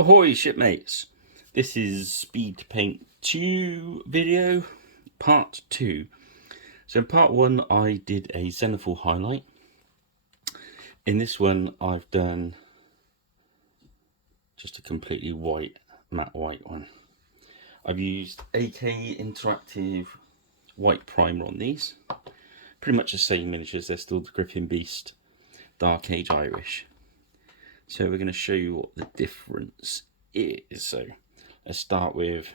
Ahoy shipmates, this is Speed Paint 2 video, part 2. So in part 1 I did a zenithal highlight. In this one I've done just a completely white, matte white one. I've used AK Interactive white primer on these. Pretty much the same miniatures, they're still the Gripping Beast Dark Age Irish. So we're going to show you what the difference is. So let's start with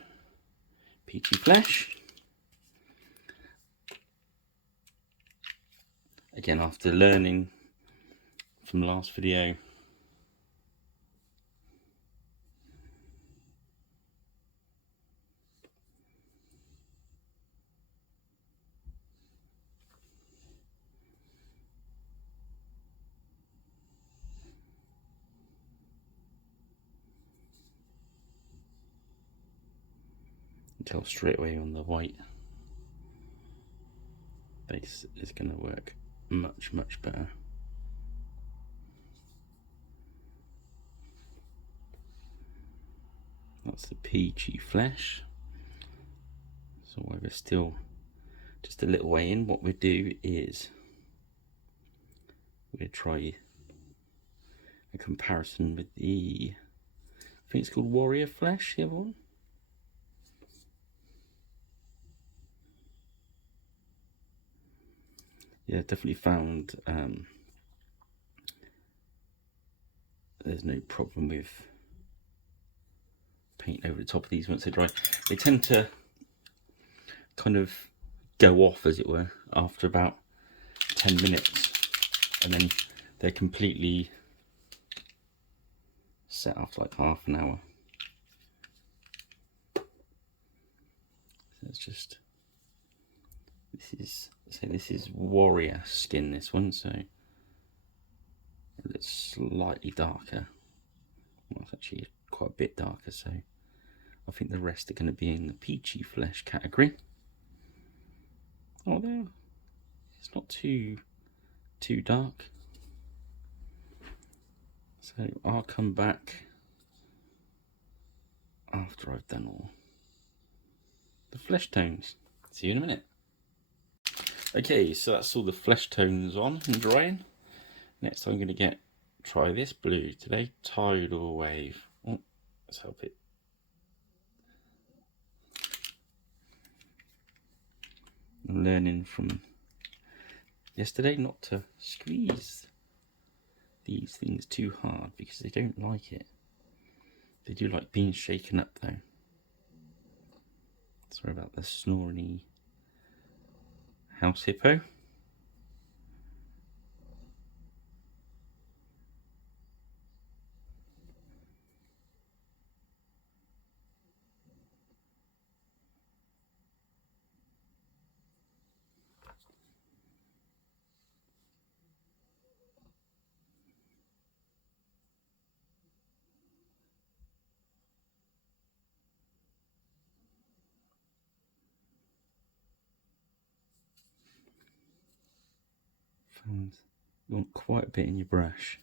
Peachy Flesh. Again, after learning from the last video, tell straight away on the white base is going to work much better. That's the Peachy Flesh. So while we're still just a little way in, what we'll do is we'll try a comparison with the, I think it's called Warrior Flesh, the other one. Yeah, definitely found there's no problem with paint over the top of these once they dry. They tend to kind of go off, as it were, after about 10 minutes, and then they're completely set after like half an hour. So it's just, this is warrior skin, this one, so it's slightly darker. Well, it's actually quite a bit darker, so I think the rest are going to be in the Peachy Flesh category. Although it's not too dark. So I'll come back after I've done all the flesh tones. See you in a minute. Okay, so that's all the flesh tones on and drying. Next I'm going to try this blue today, Tidal Wave. Oh, let's help it. I'm learning from yesterday not to squeeze these things too hard because they don't like it. They do like being shaken up though. Sorry about the snoring house hippo. You want quite a bit in your brush,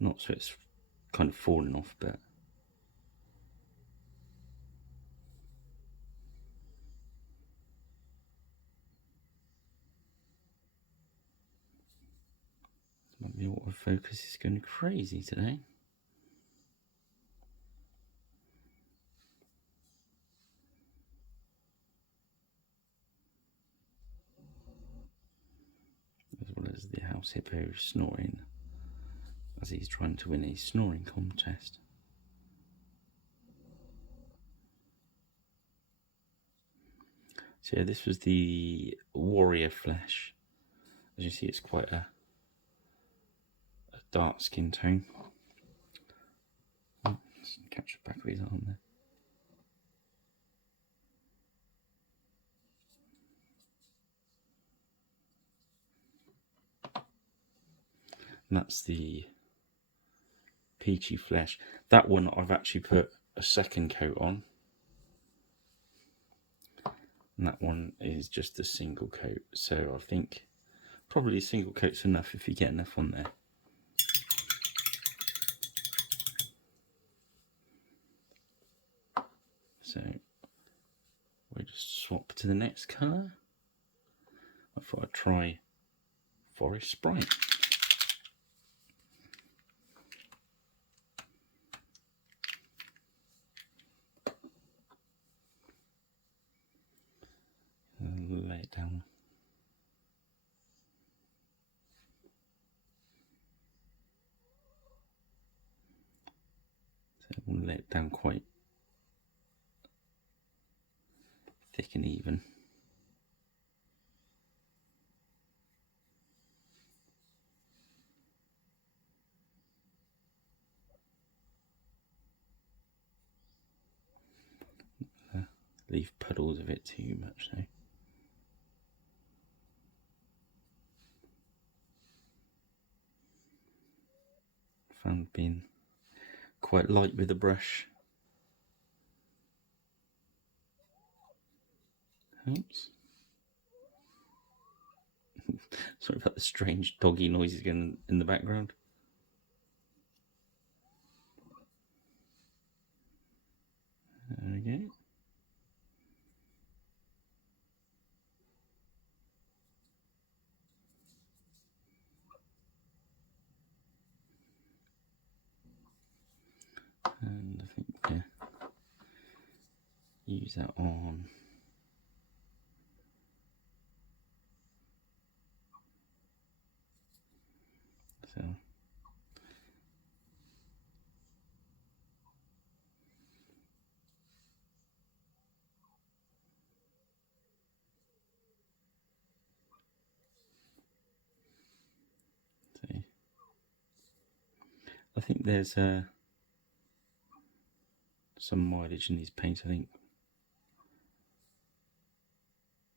not so it's kind of falling off, but my autofocus is going crazy today. As well as the house hippo snoring as he's trying to win a snoring contest. So yeah, this was the Warrior Flesh. As you see, it's quite a dark skin tone. Oh, let's catch the back of his arm there. And that's the Peachy Flesh. That one I've actually put a second coat on. And that one is just a single coat. So I think probably a single coat's enough if you get enough on there. So we'll just swap to the next colour. I thought I'd try Forest Sprite. And lay it down. So we'll lay it down quite thick and even. Leave puddles of it too much though. Found being quite light with the brush. Oops. Sorry about the strange doggy noises again in the background. There we go. And I think we'll use that on. So see. I think there's some mileage in these paints. I think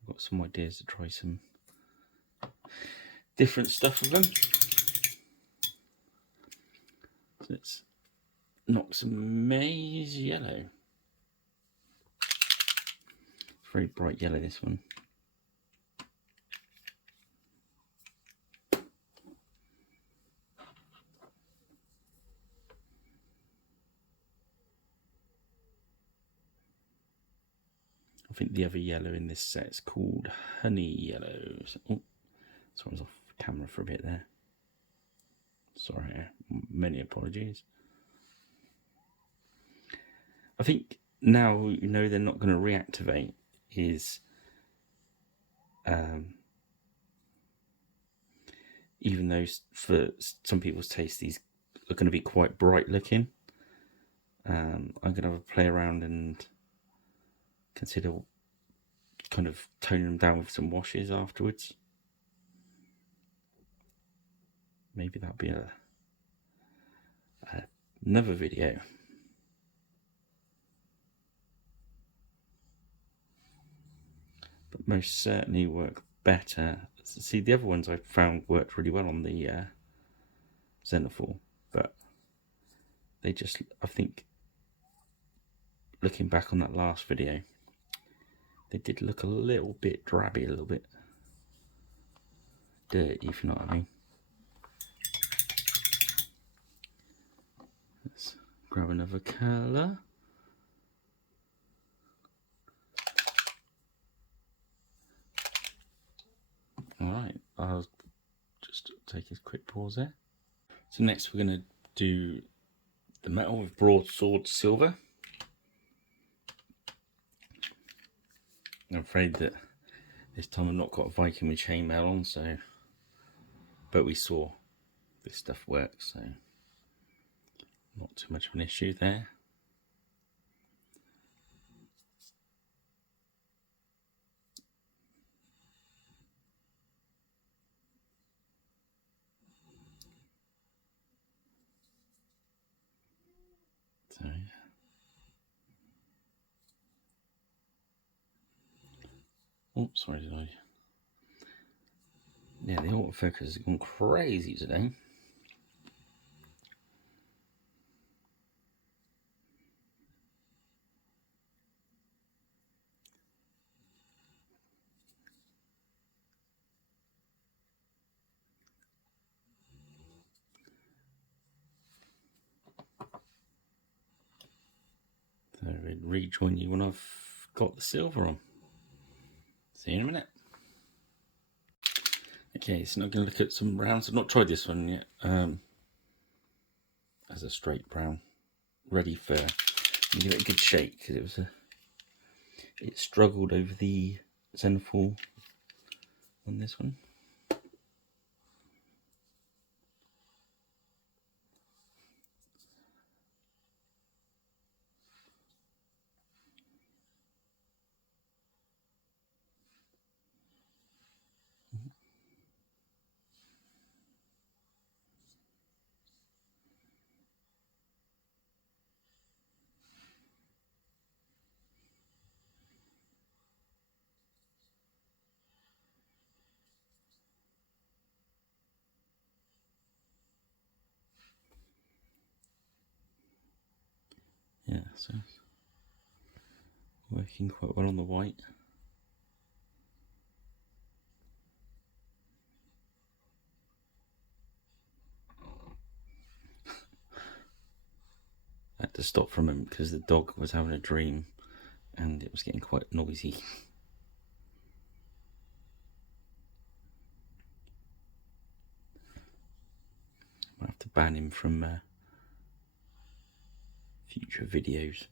I've got some ideas to try some different stuff with them. So let's knock some maize yellow. It's very bright yellow, this one. I think the other yellow in this set is called honey yellow. So, oh, sorry, I was off camera for a bit there. Sorry, many apologies. I think now you know they're not going to reactivate is even though for some people's taste these are going to be quite bright looking, I'm going to have a play around and consider kind of toning them down with some washes afterwards. Maybe that'll be another video. But most certainly work better. See, the other ones I found worked really well on the Xenophil, but they just, I think, looking back on that last video, they did look a little bit drabby, a little bit dirty, if you know what I mean. Let's grab another colour. Alright, I'll just take a quick pause there. So next we're going to do the metal with broadsword silver. I'm afraid that this time I've not got a Viking with chainmail on, so, but we saw this stuff works, so not too much of an issue there. So oh, sorry, did I? Yeah, the autofocus has gone crazy today. So I'll rejoin you when I've got the silver on. See you in a minute. Okay, so now I'm going to look at some browns. I've not tried this one yet. As a straight brown, ready for give it a good shake because it struggled over the Zenithal on this one. Yeah, so it's working quite well on the white. I had to stop for a moment because the dog was having a dream and it was getting quite noisy. I'll have to ban him from future videos.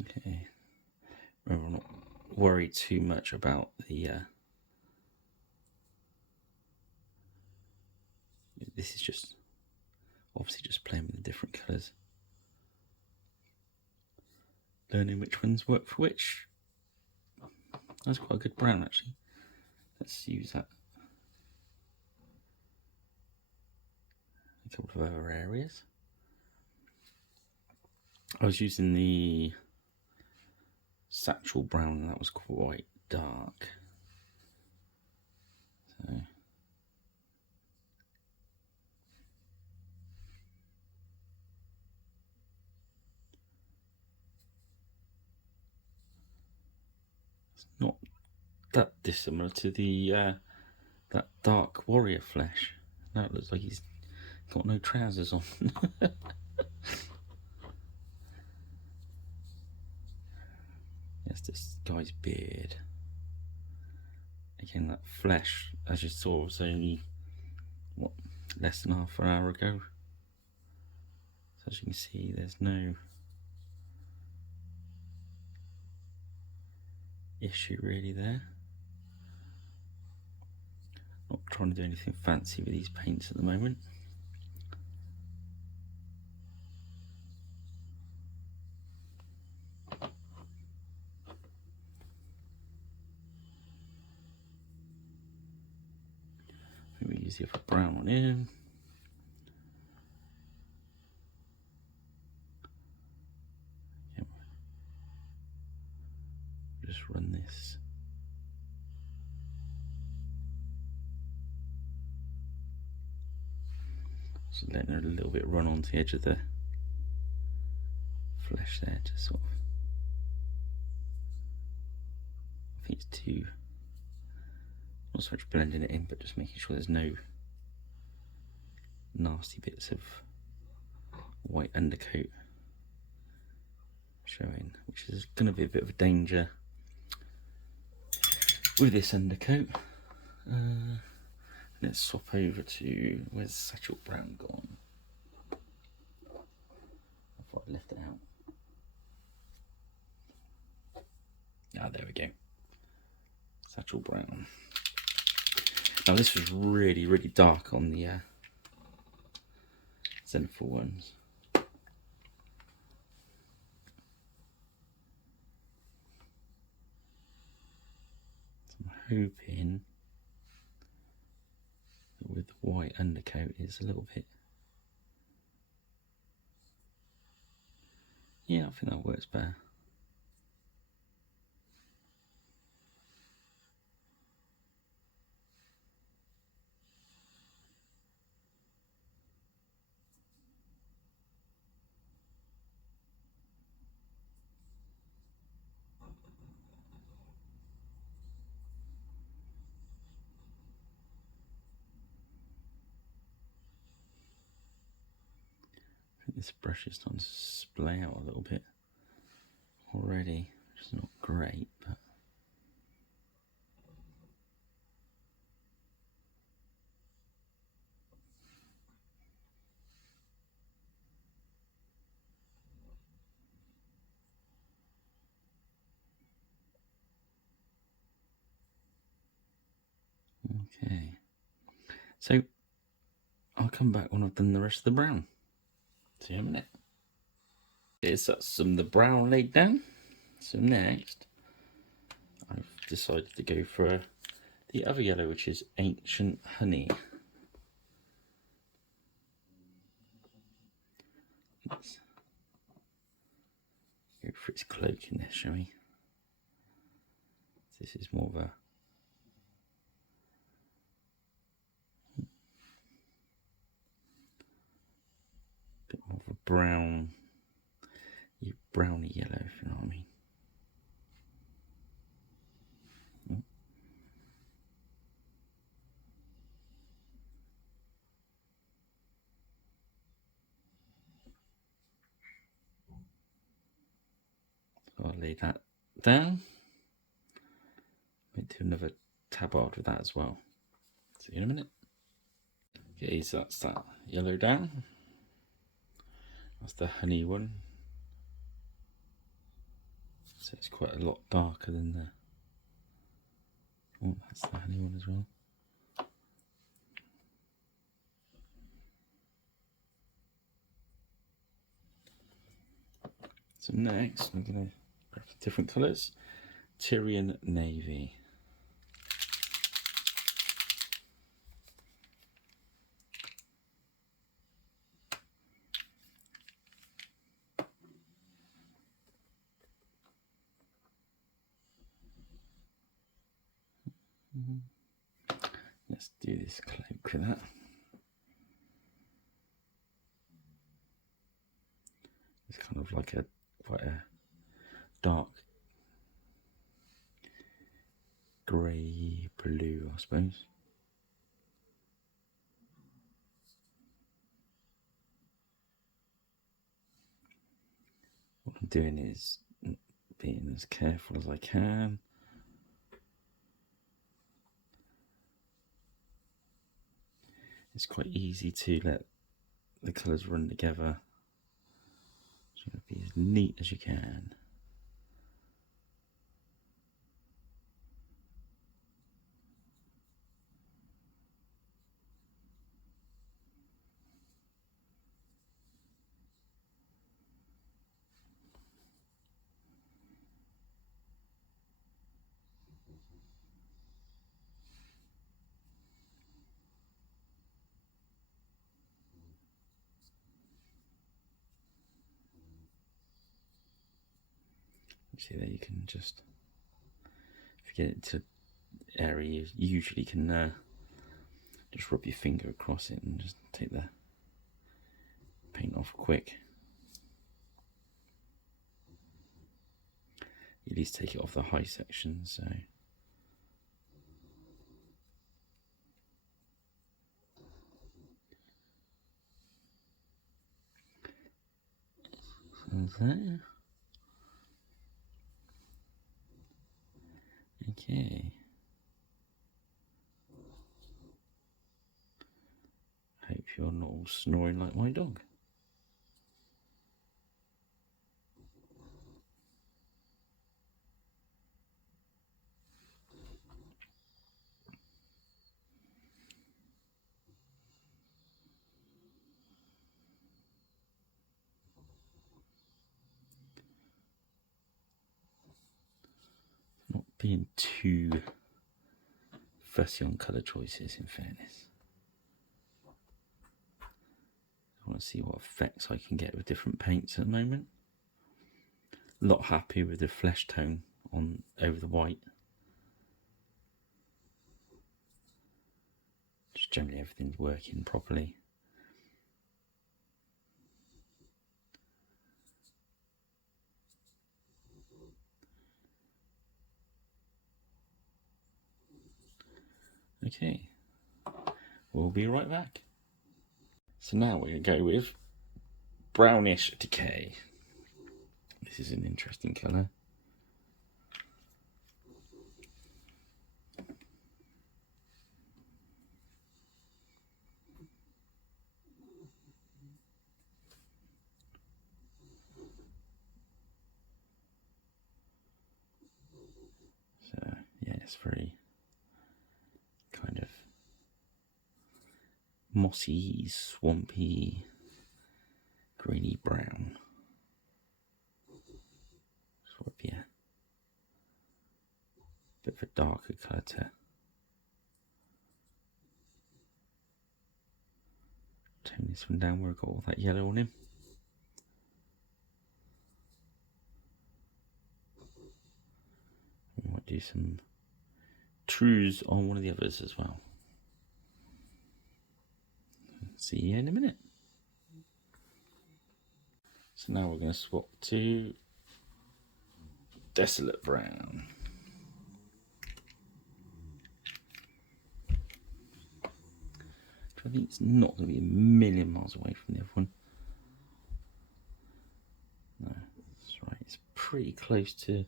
Okay, remember, I'm not worried too much about the this is just obviously just playing with the different colours, learning which ones work for which. That's quite a good brown actually. Let's use that a couple of other areas. I was using the satchel brown and that was quite dark. So it's not that dissimilar to the that dark warrior flesh. Now it looks like he's got no trousers on. Yes, this guy's beard. Again, that flesh, as you saw, was only what, less than half an hour ago. So as you can see, there's no issue really there. Not trying to do anything fancy with these paints at the moment. I think we use the other brown one here. Yep. Just run this. Just letting it a little bit run onto the edge of the flesh there to sort of, I think it's too, not so much blending it in, but just making sure there's no nasty bits of white undercoat showing, which is going to be a bit of a danger with this undercoat. Let's swap over to, where's Satchel Brown gone? I thought I left it out. Ah, there we go. Satchel Brown. Now this was really, really dark on the Zenithal ones. So I'm hoping that with the white undercoat is a little bit. Yeah, I think that works better. This brush is starting to splay out a little bit already, which is not great, but okay. So I'll come back when I've done the rest of the brown. See you in a minute. Here's some of the brown laid down. So next, I've decided to go for the other yellow, which is Ancient Honey. Let's go for its cloak in this, shall we? This is more of a bit more of a browny yellow, if you know what I mean. So I'll lay that down. Might do another tabard with that as well. See you in a minute. Okay, so that's that yellow down. That's the honey one. So it's quite a lot darker than the... Oh, that's the honey one as well. So next, I'm going to grab different colours. Tyrian Navy. Let's do this cloak with that. It's kind of like quite a dark grey blue, I suppose. What I'm doing is being as careful as I can. It's quite easy to let the colours run together. So you want to be as neat as you can. See there, you can just, if you get it to area, you usually can just rub your finger across it and just take the paint off quick. You at least take it off the high section, so. There. Okay. Hope you're not all snoring like my dog. Not being too fussy on colour choices, in fairness. I want to see what effects I can get with different paints at the moment. Not happy with the flesh tone on over the white. Just generally everything's working properly. Okay, we'll be right back. So now we're going to go with brownish decay. This is an interesting colour. So yeah, it's very kind of mossy, swampy, greeny brown. Sort of, yeah, bit of a darker colour to tone this one down where I've got all that yellow on him. We might do some trues on one of the others as well. See you in a minute. So now we're going to swap to Desolate Brown. I think it's not going to be a million miles away from the other one. No, that's right. It's pretty close to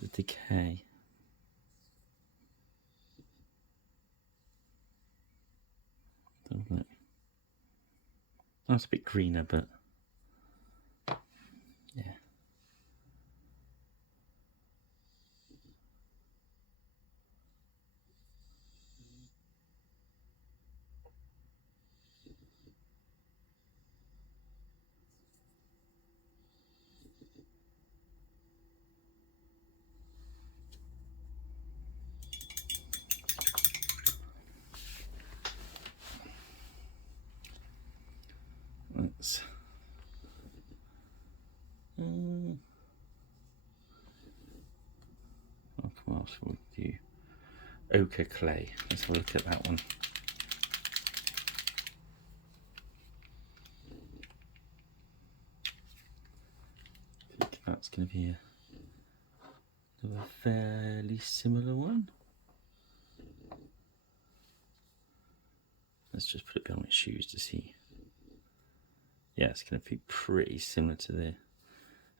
the decay. Look. That's a bit greener, but yeah. Let's what else will we do? Ochre clay. Let's have a look at that one. I think that's going to be a fairly similar one. Let's just put it on its shoes to see. Yeah, it's going to be pretty similar to the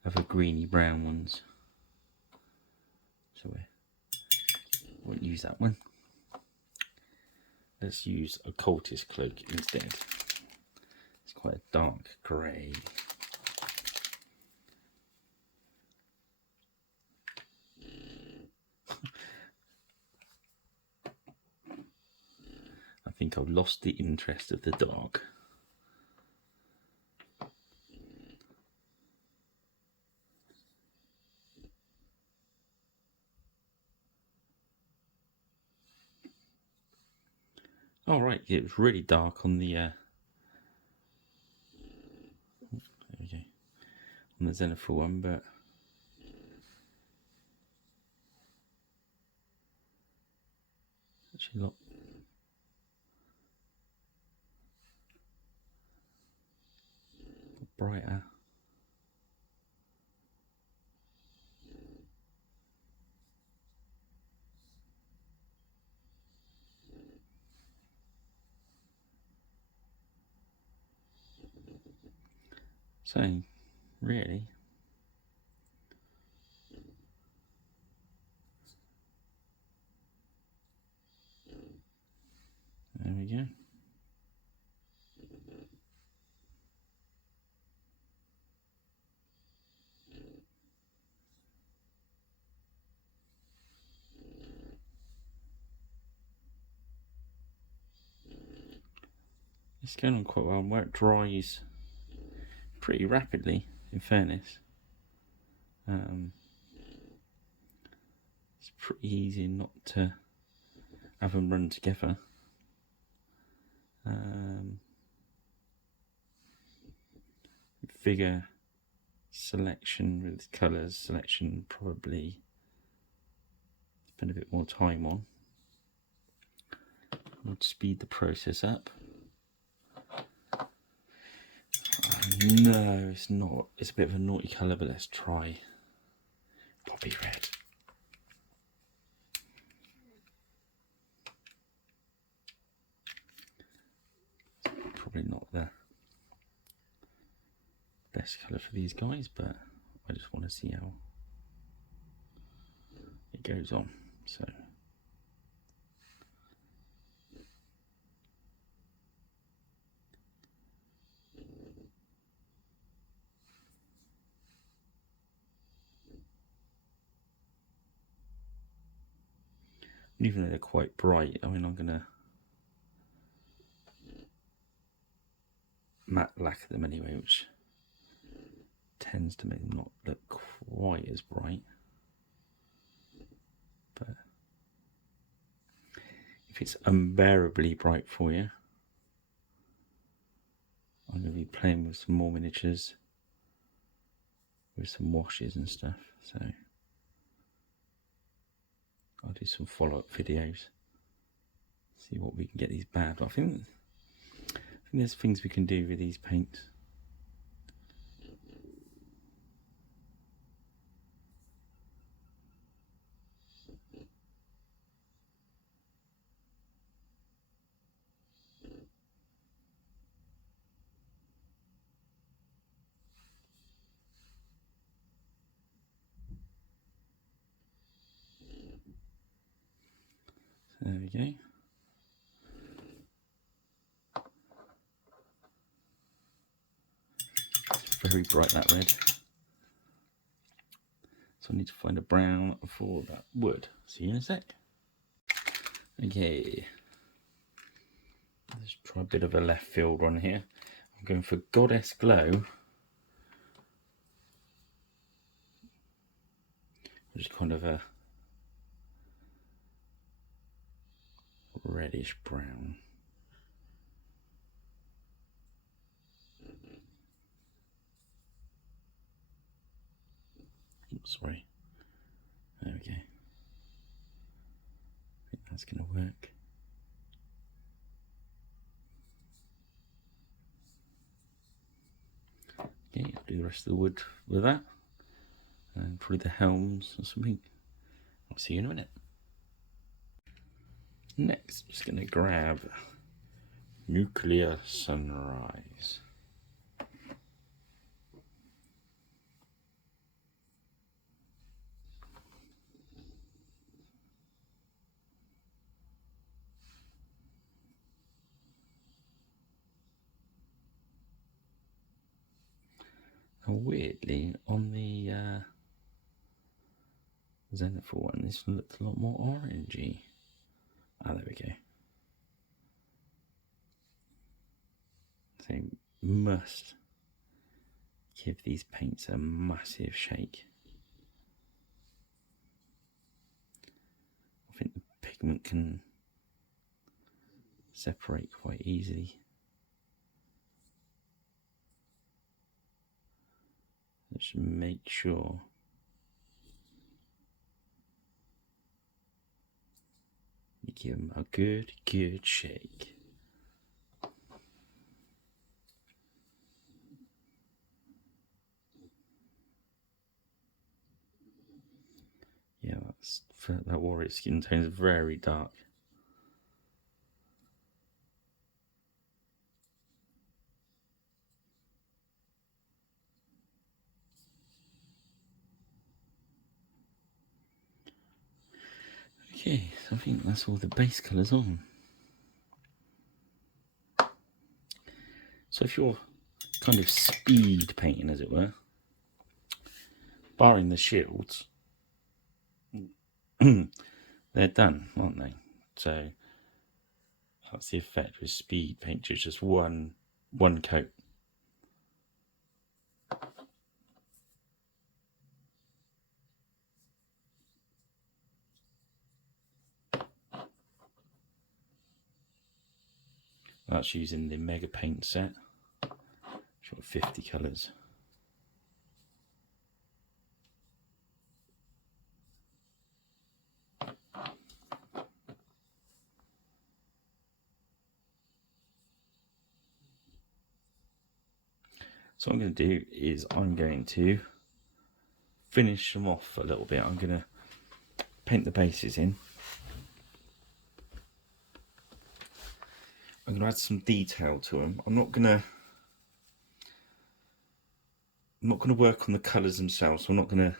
other greeny brown ones. So we won't use that one. Let's use a cultist cloak instead. It's quite a dark grey. I think I've lost the interest of the dark. Oh right, it was really dark on the there we go, on the Zenithal one, but actually a lot brighter. So really, there we go. It's going on quite well. Where it dries pretty rapidly, in fairness. It's pretty easy not to have them run together. Figure selection with colours selection probably spend a bit more time on. Would speed the process up. No, it's not. It's a bit of a naughty colour, but let's try poppy red. Probably not the best colour for these guys, but I just want to see how it goes on. So even though they're quite bright, I mean, I'm going to matte lacquer them anyway, which tends to make them not look quite as bright. But if it's unbearably bright for you, I'm going to be playing with some more miniatures with some washes and stuff. So I'll do some follow-up videos, see what we can get these bad. I think there's things we can do with these paints. So there we go. Very bright, that red. So I need to find a brown for that wood. See you in a sec. Okay. Let's try a bit of a left field one here. I'm going for Goddess Glow. Which is kind of a reddish brown. Oops, sorry. There we go. I think that's going to work. Okay, I'll do the rest of the wood with that. And probably the helms or something. I'll see you in a minute. Next, I'm just going to grab Nuclear Sunrise. And weirdly, on the Zenithal one, this one looks a lot more orangey. Ah, there we go. So must give these paints a massive shake. I think the pigment can separate quite easily. Just make sure you give them a good shake. Yeah, that warrior skin tone is very dark. Okay, so I think that's all the base colours on. So if you're kind of speed painting, as it were, barring the shields, they're done, aren't they? So that's the effect with speed paint, just one coat. That's using the Mega Paint set. It's got 50 colours. So what I'm going to do is I'm going to finish them off a little bit. I'm going to paint the bases in. I'm going to add some detail to them. I'm not going to I'm not going to work on the colours themselves, so I'm not going to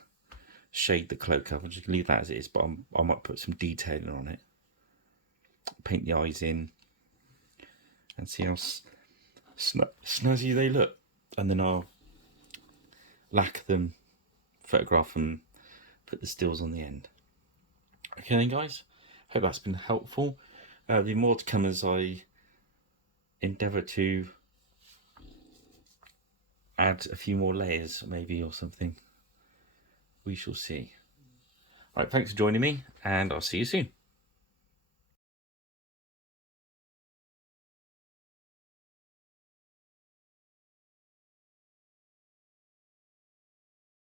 shade the cloak up. I'm just going to leave that as it is, but I might put some detailing on it. Paint the eyes in and see how snazzy they look. And then I'll lacquer them, photograph them, put the stills on the end. Okay then guys, hope that's been helpful. There'll be more to come as I endeavour to add a few more layers maybe or something. We shall see. Right, thanks for joining me and I'll see you soon.